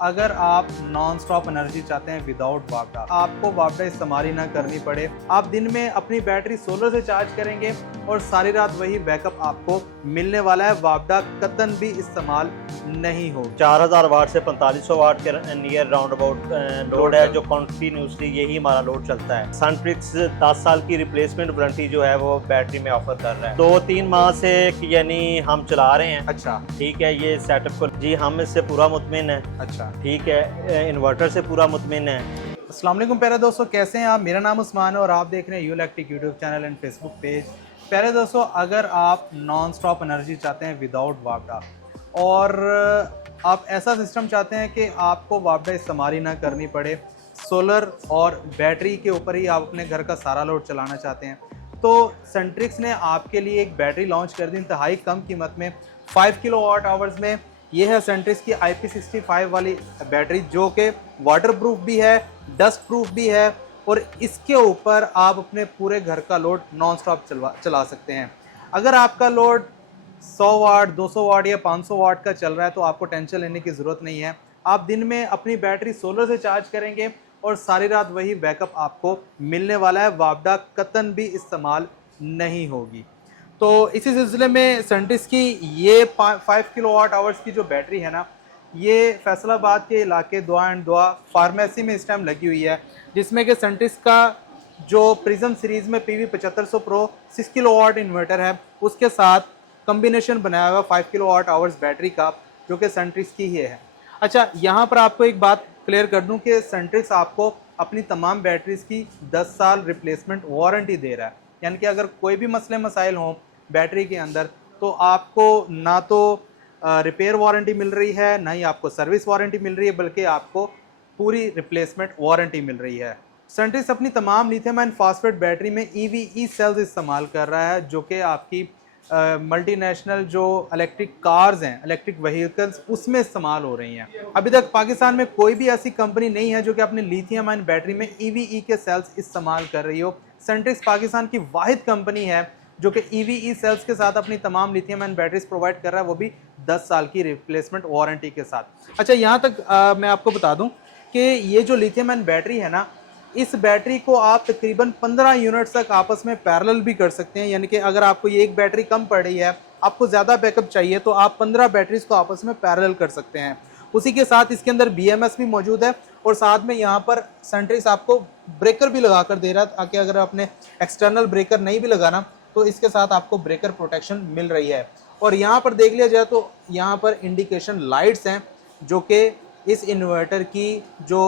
अगर आप non stop energy चाहते हैं विदाउट वापडा, आपको वापडा इस्तेमाल ही ना करनी पड़े, आप दिन में अपनी बैटरी सोलर से चार्ज करेंगे और सारी रात वही बैकअप आपको मिलने वाला है। वापडा कतन भी इस्तेमाल नहीं हो। 4000 वाट से 4500 वाट के नियर राउंड अबाउट लोड है जो कंटिन्यूसली यही हमारा लोड चलता है। सनट्रिक्स 10 साल की रिप्लेसमेंट वारंटी जो है वो बैटरी में ऑफर कर रहा है। 2-3 माह से यानी हम चला रहे हैं। अच्छा, ठीक है, ये सेटअप को जी हम इससे पूरा मुतमिन है। अच्छा, ठीक है, इन्वर्टर से पूरा मुतमिन है। अस्सलाम वालेकुम प्यारे दोस्तों, कैसे हैं आप? मेरा नाम उस्मान है और आप देख रहे हैं UL electric YouTube channel and Facebook page. प्यारे दोस्तों, अगर आप नॉन स्टॉप एनर्जी चाहते हैं विदाउट वापडा और आप ऐसा सिस्टम चाहते हैं कि आपको वापडा इस्तेमाल ही ना करनी पड़े, सोलर और बैटरी के ऊपर ही आप अपने घर का सारा लोड चलाना चाहते हैं, तो सनट्रिक्स ने आपके लिए एक बैटरी लॉन्च कर दी इंतहाई कम कीमत में 5 किलोवाट आवर्स में। ये है सनट्रिक्स की IP65 वाली बैटरी जो कि वाटर प्रूफ भी है, डस्ट प्रूफ भी है और इसके ऊपर आप अपने पूरे घर का लोड नॉन स्टॉप चला सकते हैं। अगर आपका लोड 100 वाट, 200 वाट या 500 वाट का चल रहा है तो आपको टेंशन लेने की ज़रूरत नहीं है। आप दिन में अपनी बैटरी सोलर से चार्ज करेंगे और सारी रात वही बैकअप आपको मिलने वाला है। वापडा कतन भी इस्तेमाल नहीं होगी। तो इसी सिलसिले में सनट्रिक्स की ये 5 किलोवाट आवर्स की जो बैटरी है ना, ये फैसलाबाद के इलाके दुआ एंड दुआ फार्मेसी में इस टाइम लगी हुई है, जिसमें कि सनट्रिक्स का जो प्रिज्म सीरीज़ में PV7500 प्रो 6 किलोवाट इन्वर्टर है, उसके साथ कम्बिनेशन बनाया हुआ 5 किलोवाट आवर्स बैटरी का, जो कि सनट्रिक्स की ही है। अच्छा, यहाँ पर आपको एक बात क्लियर कर दूँ कि सनट्रिक्स आपको अपनी तमाम बैटरीज की 10 साल रिप्लेसमेंट वारंटी दे रहा है। यानी कि अगर कोई भी मसले मसाइल हों बैटरी के अंदर तो आपको ना तो रिपेयर वारंटी मिल रही है, ना ही आपको सर्विस वारंटी मिल रही है, बल्कि आपको पूरी रिप्लेसमेंट वारंटी मिल रही है। सनट्रिक्स अपनी तमाम लिथियम आयन फॉस्फेट बैटरी में EVE सेल्स इस्तेमाल कर रहा है, जो कि आपकी मल्टीनेशनल जो इलेक्ट्रिक कार्स हैं, इलेक्ट्रिक व्हीकल्स, उसमें इस्तेमाल हो रही हैं। अभी तक पाकिस्तान में कोई भी ऐसी कंपनी नहीं है जो कि अपनी लिथियम आयन बैटरी में EVE के सेल्स इस्तेमाल कर रही हो। सनट्रिक्स पाकिस्तान की वाहिद कंपनी है जो कि EVE सेल्स के साथ अपनी तमाम लिथियम आयन बैटरीज प्रोवाइड कर रहा है, वो भी 10 साल की रिप्लेसमेंट वारंटी के साथ। अच्छा, यहाँ तक मैं आपको बता दूँ कि ये जो लिथियम आयन बैटरी है ना, इस बैटरी को आप तकरीबन 15 यूनिट्स तक आपस में पैरेलल भी कर सकते हैं। यानी कि अगर आपको ये एक बैटरी कम पड़ रही है, आपको ज़्यादा बैकअप चाहिए, तो आप 15 बैटरीज को आपस में पैरेलल कर सकते हैं। उसी के साथ इसके अंदर BMS भी मौजूद है और साथ में यहाँ पर सनट्रिक्स आपको ब्रेकर भी लगा कर दे रहा है, ताकि अगर आपने एक्सटर्नल ब्रेकर नहीं भी लगाना तो इसके साथ आपको ब्रेकर प्रोटेक्शन मिल रही है। और यहाँ पर देख लिया जाए तो यहाँ पर इंडिकेशन लाइट्स हैं जो कि इस इन्वर्टर की जो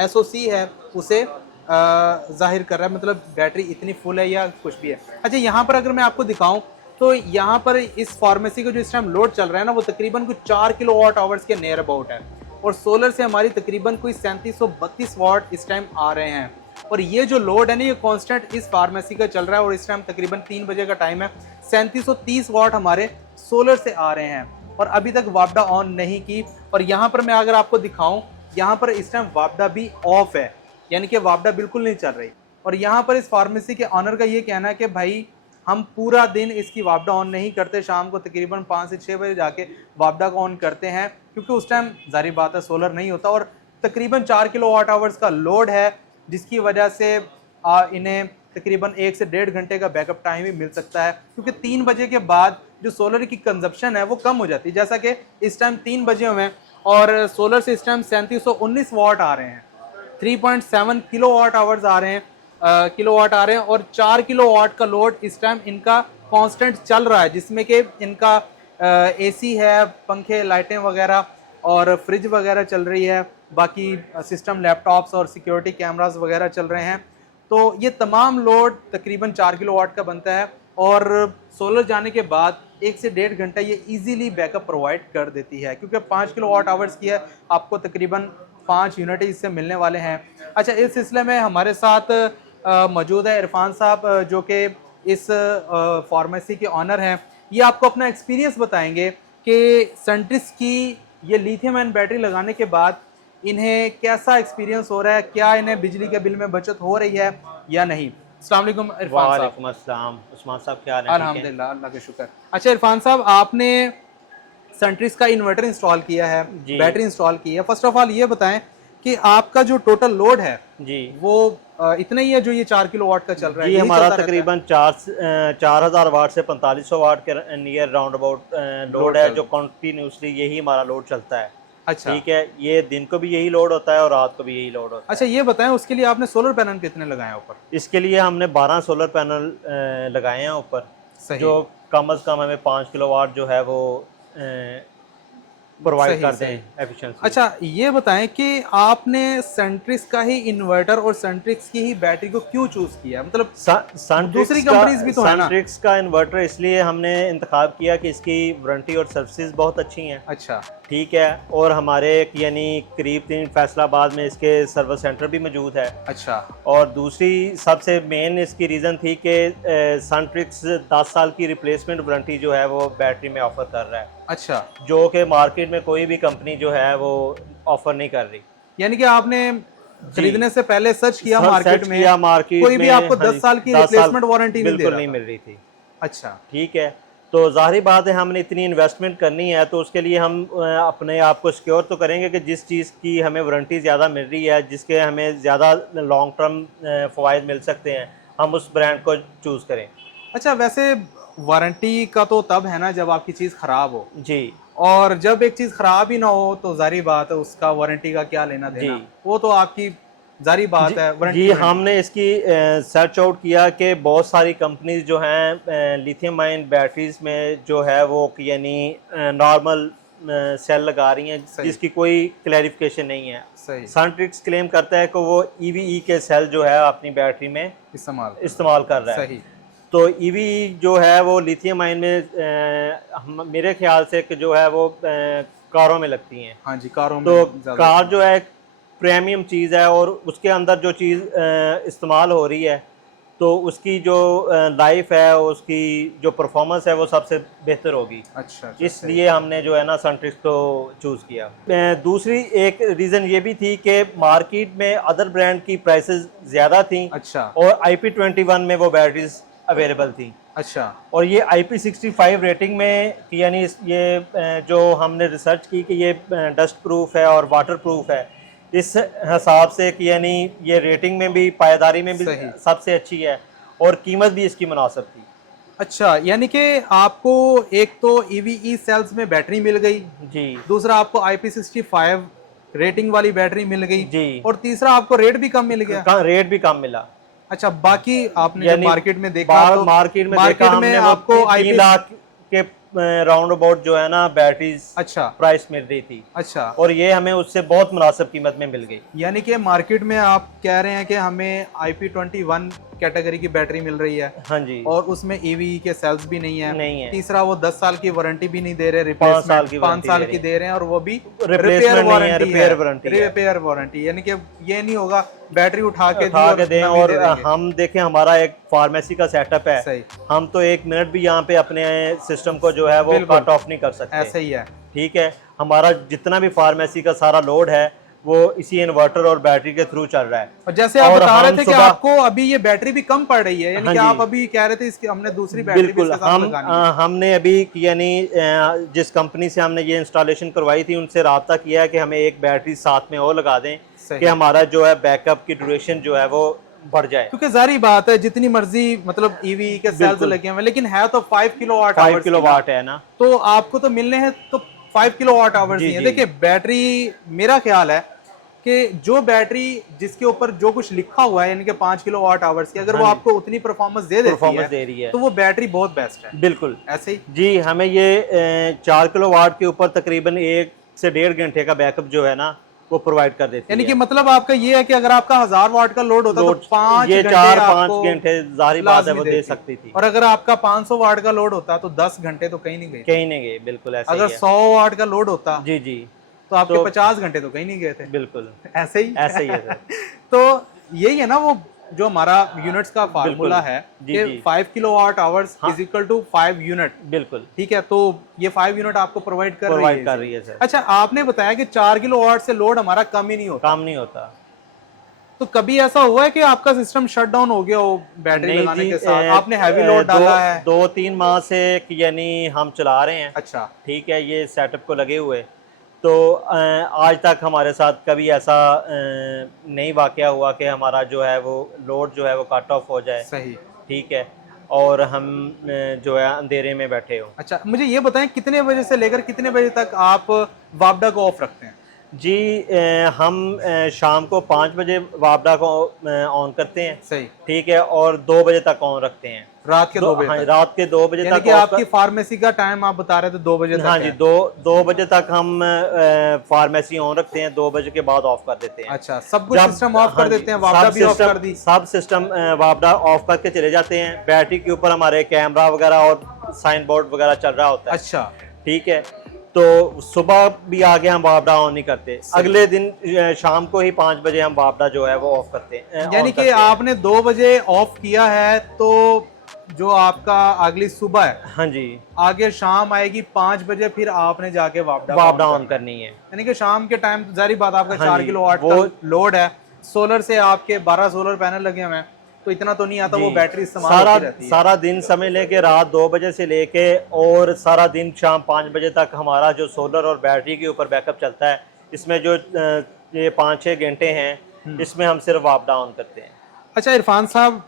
SOC है उसे जाहिर कर रहा है, मतलब बैटरी इतनी फुल है या कुछ भी है। अच्छा, यहाँ पर अगर मैं आपको दिखाऊं तो यहाँ पर इस फार्मेसी का जो इस टाइम लोड चल रहा है ना, वो तकरीबन कुछ 4 किलोवाट आवर्स के नियर अबाउट है और सोलर से हमारी तकरीबन कोई 3732 वाट इस टाइम आ रहे हैं। और ये जो लोड है ना, ये कांस्टेंट इस फार्मेसी का चल रहा है और इस टाइम तकरीबन 3 बजे का टाइम है। 3730 वाट हमारे सोलर से आ रहे हैं और अभी तक वापडा ऑन नहीं की। और यहाँ पर मैं अगर आपको दिखाऊं, यहाँ पर इस टाइम वापडा भी ऑफ है, यानी कि वापडा बिल्कुल नहीं चल रही। और यहाँ पर इस फार्मेसी के ऑनर का ये कहना है कि भाई हम पूरा दिन इसकी वापडा ऑन नहीं करते, शाम को तकरीबन 5 से 6 बजे जाके वापडा को ऑन करते हैं, क्योंकि उस टाइम जारी बात है सोलर नहीं होता और तकरीबन 4 किलोवाट आवर्स का लोड है, जिसकी वजह से इन्हें तकरीबन 1 से 1.5 घंटे का बैकअप टाइम भी मिल सकता है, क्योंकि 3 बजे के बाद जो सोलर की कंजप्शन है वो कम हो जाती है। जैसा कि इस टाइम 3 बजे हुए हैं और सोलर से इस टाइम 3719 वाट आ रहे हैं, 3.7 किलोवाट आवर्स आ रहे हैं, किलोवाट आ रहे हैं और 4 किलोवाट का लोड इस टाइम इनका कांस्टेंट चल रहा है, जिसमें कि इनका AC है, पंखे, लाइटें वगैरह और फ्रिज वगैरह चल रही है, बाकी सिस्टम, लैपटॉप्स और सिक्योरिटी कैमरास वगैरह चल रहे हैं। तो ये तमाम लोड तकरीबन 4 किलोवाट का बनता है और सोलर जाने के बाद 1 से 1.5 घंटा ये इजीली बैकअप प्रोवाइड कर देती है, क्योंकि 5 किलोवाट आवर्स की है, आपको तकरीबन 5 यूनिट इससे मिलने वाले हैं। अच्छा, इस सिलसिले में हमारे साथ मौजूद है इरफान साहब, जो कि इस फार्मेसी के ऑनर हैं। ये आपको अपना एक्सपीरियंस बताएंगे कि सनट्रिक्स की ये लिथियम आयन बैटरी लगाने के बाद इन्हें कैसा एक्सपीरियंस हो रहा है, क्या इन्हें बिजली के बिल में बचत हो रही है या नहीं। अस्सलाम वालेकुम इरफान साहब। वालेकुम अस्सलाम। उस्मान साहब क्या हाल है? अल्हम्दुलिल्लाह, अल्लाह का शुक्र। अच्छा इरफान साहब, आपने सनट्रिक्स का इन्वर्टर इंस्टॉल किया है, जी। बैटरी इंस्टॉल की है। फर्स्ट ऑफ ऑल ये बताएं कि आपका जो टोटल लोड है जी वो इतना ही है जो ये 4 किलोवाट का चल रहा है? जी, यही हमारा चलता रहता है? तकरीबन 4000 वाट से 4500 वाट के नियर राउंड अबाउट लोड है, जो कंटिन्यूसली यही हमारा लोड चलता है। अच्छा ठीक है, ये दिन को भी यही लोड होता है और रात को भी यही लोड होता अच्छा, ये बताएं उसके लिए आपने सोलर पैनल कितने लगाए हैं ऊपर? है। इसके लिए हमने 12 सोलर पैनल लगाए हैं ऊपर, सही। जो कम अज़ कम हमें 5 किलोवाट जो है वो प्रोवाइड सही, करते सही। हैं एफिशिएंसी। अच्छा ये बताएं कि आपने सनट्रिक्स का ही इन्वर्टर और सनट्रिक्स की ही बैटरी को क्यों चूज किया? मतलब दूसरी कंपनीज भी तो है ना? सनट्रिक्स का इन्वर्टर इसलिए हमने इंतखाब किया कि इसकी वारंटी और सर्विसेज बहुत अच्छी हैं। अच्छा ठीक है, और हमारे यानी करीब 3 फैसलाबाद में इसके सर्विस सेंटर भी मौजूद है। अच्छा और दूसरी सबसे मेन इसकी रीज़न थी कि सनट्रिक्स 10 साल की रिप्लेसमेंट वारंटी जो है वो बैटरी में ऑफर कर रहा है, अच्छा, जो कि मार्केट में कोई भी कंपनी जो है वो ऑफर नहीं कर रही। यानी कि आपने खरीदने से पहले सर्च किया मार्केट में, मार्केट कोई भी आपको 10 साल की रिप्लेसमेंट वारंटी नहीं दे बिल्कुल रहा नहीं था? मिल रही थी। अच्छा ठीक है, तो जाहिर बात है हमने इतनी इन्वेस्टमेंट करनी है, तो उसके लिए हम अपने आप को सिक्योर तो करेंगे कि जिस चीज़ की हमें वारंटी ज़्यादा मिल रही है, जिसके हमें ज़्यादा लॉन्ग टर्म फ़वाइद मिल सकते हैं, हम उस ब्रांड को चूज़ करें। अच्छा, वैसे वारंटी का तो तब है ना जब आपकी चीज़ ख़राब हो, जी, और जब एक चीज़ ख़राब ही ना हो तो जारी बात है उसका वारंटी का क्या लेना देना, वो तो आपकी जारी बात है। जी, हमने इसकी सर्च आउट किया कि बहुत सारी कंपनीज जो हैं लिथियम आयन बैटरीज में जो है वो यानी नॉर्मल सेल लगा रही हैं, जिसकी कोई क्लैरिफिकेशन नहीं है। सही। सनट्रिक्स क्लेम करता है कि वो EVE के सेल जो है अपनी बैटरी में इस्तेमाल कर रहा है। सही। तो EVE जो है वो लिथियम आयन में मेरे ख्याल से कि जो है वो कारों में लगती हैं। हाँ जी, कारों में। तो कार जो है प्रीमियम चीज़ है, और उसके अंदर जो चीज़ इस्तेमाल हो रही है तो उसकी जो लाइफ है, उसकी जो परफॉर्मेंस है वो सबसे बेहतर होगी। अच्छा, इसलिए हमने जो है ना सनट्रिक्स को चूज़ किया। दूसरी एक रीज़न ये भी थी कि मार्केट में अदर ब्रांड की प्राइसेस ज़्यादा थी। अच्छा। और IP21 में वो बैटरीज अवेलेबल थी। अच्छा। और ये IP65 रेटिंग में, यानी ये जो हमने रिसर्च की कि ये डस्ट प्रूफ है और वाटर प्रूफ है, इस हिसाब से कि यानी ये रेटिंग में भी, पायदारी में भी सबसे अच्छी है, और कीमत भी इसकी मुनासिब थी। अच्छा, यानी कि आपको एक तो EVE सेल्स में बैटरी मिल गई जी, दूसरा आपको IP65 रेटिंग वाली बैटरी मिल गई जी, और तीसरा आपको रेट भी कम मिल गया। रेट भी कम मिला। अच्छा, बाकी आपने जब मार्केट में देखा तो मार्केट में आपको 3 लाख के राउंड अबाउट जो है ना बैटरीज अच्छा प्राइस मिल रही थी। अच्छा, और ये हमें उससे बहुत मुनासिब कीमत में मिल गई। यानी कि मार्केट में आप कह रहे हैं कि हमें IP21 कैटेगरी की बैटरी मिल रही है। हाँ जी, और उसमें EVE के सेल्स भी नहीं है। तीसरा वो 10 साल की वारंटी भी नहीं दे रहे, 5 साल की दे रहे हैं, और वो भी रिपेयर वारंटी। यानी कि ये नहीं होगा बैटरी उठा के दें। और हम देखें, हमारा एक फार्मेसी का सेटअप है। सही। हम तो 1 मिनट भी यहाँ पे अपने सिस्टम को जो है वो कट ऑफ नहीं कर सकते। ऐसा ही है। ठीक है, हमारा जितना भी फार्मेसी का सारा लोड है वो इसी इन्वर्टर और बैटरी के थ्रू चल रहा है। और जैसे आप बता रहे थे कि आपको अभी ये बैटरी भी कम पड़ रही है, यानी कि आप अभी कह रहे थे इसकी हमने दूसरी बैटरी बिल्कुल भी इसके साथ लगानी है। हमने अभी यानी जिस कंपनी से हमने ये इंस्टॉलेशन करवाई थी उनसे राब्ता किया है कि हमें एक बैटरी साथ में और लगा दें कि हमारा जो है बैकअप की ड्यूरेशन जो है वो बढ़ जाए। क्योंकि जारी बात है जितनी मर्जी मतलब EVE के सेल्स लगे हुए, लेकिन है तो 5 किलोवाट है ना, तो आपको तो मिलने हैं तो 5 किलोवाट आवर्स ही है। देखिए बैटरी, मेरा ख्याल है कि जो बैटरी जिसके ऊपर जो कुछ लिखा हुआ है यानी कि 5 किलोवाट आवर्स की, अगर वो आपको उतनी परफॉर्मेंस दे रही है तो वो बैटरी बहुत बेस्ट है। बिल्कुल ऐसे ही जी, हमें ये 4 किलोवाट के ऊपर तकरीबन 1 से 1.5 घंटे का बैकअप जो है ना वो प्रोवाइड कर देती है। यानी कि मतलब आपका ये है कि अगर आपका 1000 वाट का लोड होता तो 4-5 घंटे जारी बात है वो दे सकती थी। और अगर आपका 500 वाट का लोड होता तो 10 घंटे तो कहीं नहीं गए। बिल्कुल ऐसे। अगर 100 वाट का लोड होता जी तो आपके 50 घंटे तो कहीं नहीं गए थे। बिल्कुल ऐसे ही है सर। तो यही है ना वो जो हमारा यूनिट्स का फार्मूला है कि 5 kilowatt hours is equal to 5 unit. बिल्कुल ठीक है, तो ये 5 यूनिट आपको प्रोवाइड कर रही है सर। अच्छा, आपने बताया कि 4 किलोवाट से लोड हमारा कम ही नहीं होता। तो कभी ऐसा हुआ है कि आपका सिस्टम शट डाउन हो गया हो बैटरी नहीं लगाने जी, के साथ, आपने हैवी लोड डाला है? 2-3 माह से यानी हम चला रहे हैं। अच्छा। ठीक है, ये सेटअप को लगे हुए, तो आज तक हमारे साथ कभी ऐसा नहीं वाकया हुआ कि हमारा जो है वो लोड जो है वो कट ऑफ हो जाए। सही। ठीक है, और हम जो है अंधेरे में बैठे हो। अच्छा, मुझे ये बताएं कितने बजे से लेकर कितने बजे तक आप वापडा को ऑफ रखते हैं? जी, हम शाम को 5 बजे वापडा को ऑन करते हैं। सही। ठीक है, और 2 बजे तक ऑन रखते हैं। रात के 2 बजे हाँ, तक? रात के 2 बजे यानी तक कि आपकी फार्मेसी का टाइम आप बता रहे थे 2 बजे तक हाँ जी, है। 2 बजे तक हम फार्मेसी ऑन रखते हैं, 2 बजे के बाद ऑफ कर देते हैं। अच्छा, सब कुछ सिस्टम ऑफ कर देते हैं, वापडा भी ऑफ कर दी? सब सिस्टम वापडा ऑफ करके चले जाते हैं। बैटरी के ऊपर हमारे कैमरा वगैरह और साइन बोर्ड वगैरह चल रहा होता है। अच्छा। ठीक है, तो सुबह भी आगे हम वापडा ऑन नहीं करते, अगले दिन शाम को ही 5 बजे हम वापडा जो है वो ऑफ करते हैं। यानी कि आपने 2 बजे ऑफ किया है, तो जो आपका अगली सुबह है, हाँ जी, आगे शाम आएगी 5 बजे, फिर आपने जाके वापडा ऑन करनी है। यानी कि शाम के टाइम जारी बात आपका हाँ 4 जी, किलोवाट का लोड है, सोलर से आपके 12 सोलर पैनल लगे हुए हैं, तो इतना तो नहीं आता, वो बैटरी इस्तेमाल होती रहती है। सारा दिन समझ लें कि रात 2 बजे से लेके और सारा दिन शाम 5 बजे तक हमारा जो सोलर और बैटरी के ऊपर बैकअप चलता है। इसमें जो ये 5-6 घंटे हैं, इसमें हम सिर्फ वापडा ऑन करते हैं। अच्छा इरफान साहब,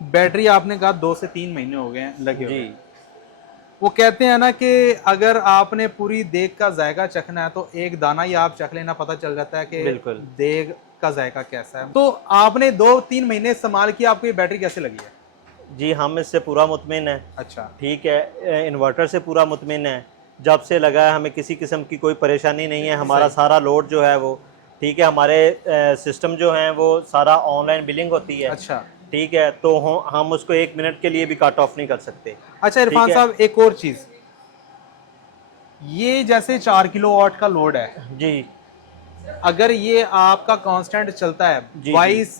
बैटरी आपने कहा 2 से 3 महीने हो गए हैं लगे हुए। जी, वो कहते हैं ना कि अगर आपने पूरी देग का जायका चखना है तो एक दाना ही आप चख लेना, पता चल जाता है कि बिल्कुल देग का जायका कैसा है। तो आपने 2-3 महीने इस्तेमाल किया, आपको ये बैटरी कैसे लगी है? जी, हम इससे पूरा मुतमिन है। अच्छा। ठीक है, इन्वर्टर से पूरा मुतमिन है। जब से लगा है हमें किसी किस्म की कोई परेशानी नहीं है। हमारा सारा लोड जो है वो ठीक है, हमारे सिस्टम जो हैं वो सारा ऑनलाइन बिलिंग होती है। अच्छा। ठीक है, तो हम उसको 1 मिनट के लिए भी कट ऑफ नहीं कर सकते। अच्छा इरफान साहब, एक और चीज, ये जैसे 4 किलोवाट का लोड है जी, अगर ये आपका कांस्टेंट चलता है 22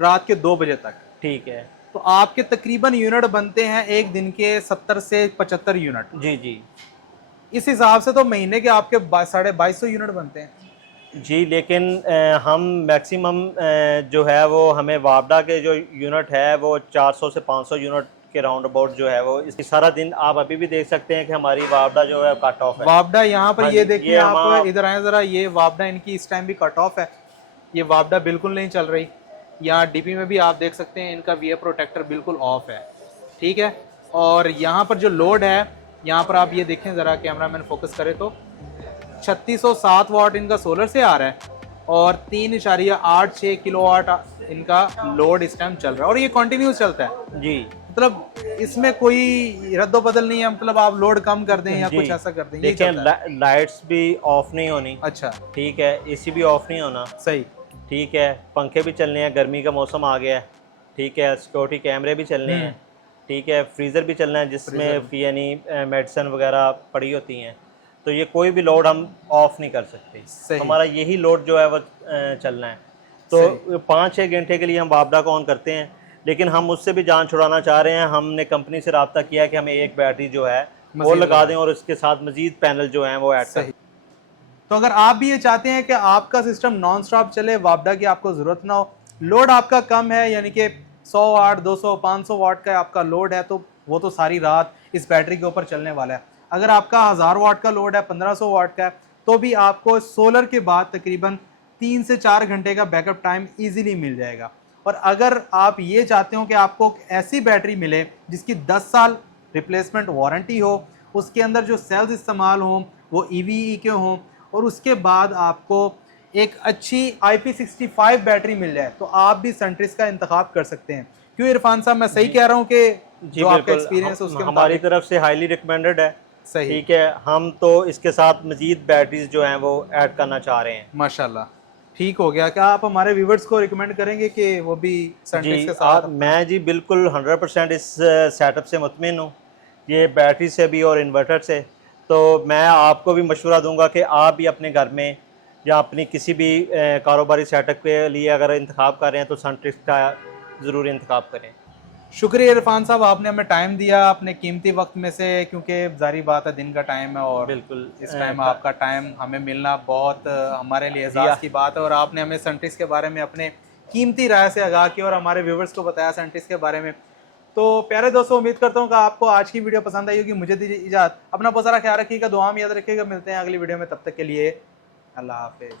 रात के 2 बजे तक, ठीक है, तो आपके तकरीबन यूनिट बनते हैं एक दिन के 70 से 75 यूनिट। जी जी इस हिसाब से तो महीने के आपके 2250 यूनिट बनते हैं। जी, लेकिन हम मैक्सिमम जो है वो हमें वापडा के जो यूनिट है वो 400 से 500 यूनिट के राउंड अबाउट जो है वो इस सारा दिन आप अभी भी देख सकते हैं कि हमारी वापडा जो है कट ऑफ है। वापडा यहाँ पर हाँ ये जी, देखिए, ये आप इधर आए जरा, ये वापडा इनकी इस टाइम भी कट ऑफ है। ये वापडा बिल्कुल नहीं चल रही। यहाँ डीपी में भी आप देख सकते हैं इनका वीए प्रोटेक्टर बिल्कुल ऑफ है। ठीक है, और यहाँ पर जो लोड है, यहाँ पर आप ये देखें ज़रा, कैमरामैन फोकस करे तो 3607 वाट इनका सोलर से आ रहा है और 3.86 किलोवाट इनका लोड इस टाइम चल रहा है और ये कंटिन्यूस चलता है। जी, मतलब इसमें कोई रद्दो बदल नहीं है, मतलब आप लोड कम कर दें या कुछ ऐसा कर दें। देखिए, लाइट्स भी ऑफ नहीं होनी। अच्छा। ठीक है, एसी भी ऑफ नहीं होना। सही। ठीक है, पंखे भी चलने हैं, गर्मी का मौसम आ गया है। ठीक है, सिक्योरिटी कैमरे भी चलने हैं। ठीक है, फ्रीज़र भी चलना है जिसमें यानी मेडिसिन वगैरह पड़ी होती हैं। तो ये कोई भी लोड हम ऑफ नहीं कर सकते। हमारा यही लोड जो है वो चलना है। तो 5-6 घंटे के लिए हम वापडा को ऑन करते हैं, लेकिन हम उससे भी जान छुड़ाना चाह रहे हैं। हमने कंपनी से रब्ता किया कि हमें एक बैटरी जो है वो लगा दें और इसके साथ मजीद पैनल जो हैं वो ऐड करें। तो अगर आप भी ये चाहते हैं कि आपका सिस्टम नॉन स्टॉप चले, वापडा की आपको ज़रूरत ना हो, लोड आपका कम है, यानी कि 100 वाट 200 500 वाट का आपका लोड है, तो वो तो सारी रात इस बैटरी के ऊपर चलने वाला है। अगर आपका 1000 वाट का लोड है, 1500 वाट का है, तो भी आपको सोलर के बाद तकरीबन 3 से 4 घंटे का बैकअप टाइम ईजिली मिल जाएगा। और अगर आप ये चाहते हो कि आपको ऐसी बैटरी मिले जिसकी 10 साल रिप्लेसमेंट वारंटी हो, उसके अंदर जो सेल्स इस्तेमाल हों वो EVE के हों, और उसके बाद आपको एक अच्छी IP65 बैटरी मिल जाए, तो आप भी सनट्रिक्स का इंतखाब कर सकते हैं। क्यों इरफान साहब, मैं सही कह रहा हूँ कि जो आपका एक्सपीरियंस है उसके हमारी तरफ से हाईली रिकमेंडेड है। सही। ठीक है, हम तो इसके साथ मजीद बैटरीज जो हैं वो ऐड करना चाह रहे हैं। माशाल्लाह, ठीक हो गया। क्या आप हमारे व्यूवर्स को रिकमेंड करेंगे कि वो भी सनट्रिक्स के साथ? मैं जी बिल्कुल 100% इस सेटअप से मुतमिन हूँ, ये बैटरी से भी और इन्वर्टर से। तो मैं आपको भी मशवरा दूंगा कि आप भी अपने घर में या अपनी किसी भी कारोबारी सेटअप के लिए अगर इंतखाब कर रहे हैं तो सनट्रिक्स का ज़रूर इंतखाब करें। शुक्रिया इरफान साहब, आपने हमें टाइम दिया अपने कीमती वक्त में से, क्योंकि जारी बात है दिन का टाइम है और बिल्कुल इस टाइम आपका टाइम हमें मिलना बहुत हमारे लिए एजाज़ की बात है। और आपने हमें सनट्रिक्स के बारे में अपने कीमती राय से आगाह किया और हमारे व्यूवर्स को बताया सनट्रिक्स के बारे में। तो प्यारे दोस्तों, उम्मीद करता हूँ कि आपको आज की वीडियो पसंद आई होगी। मुझे दीजिए इजाज़त, अपना बहुत सारा ख्याल रखिएगा, दुआ में याद रखिएगा। मिलते हैं अगली वीडियो में, तब तक के लिए अल्लाह हाफिज़।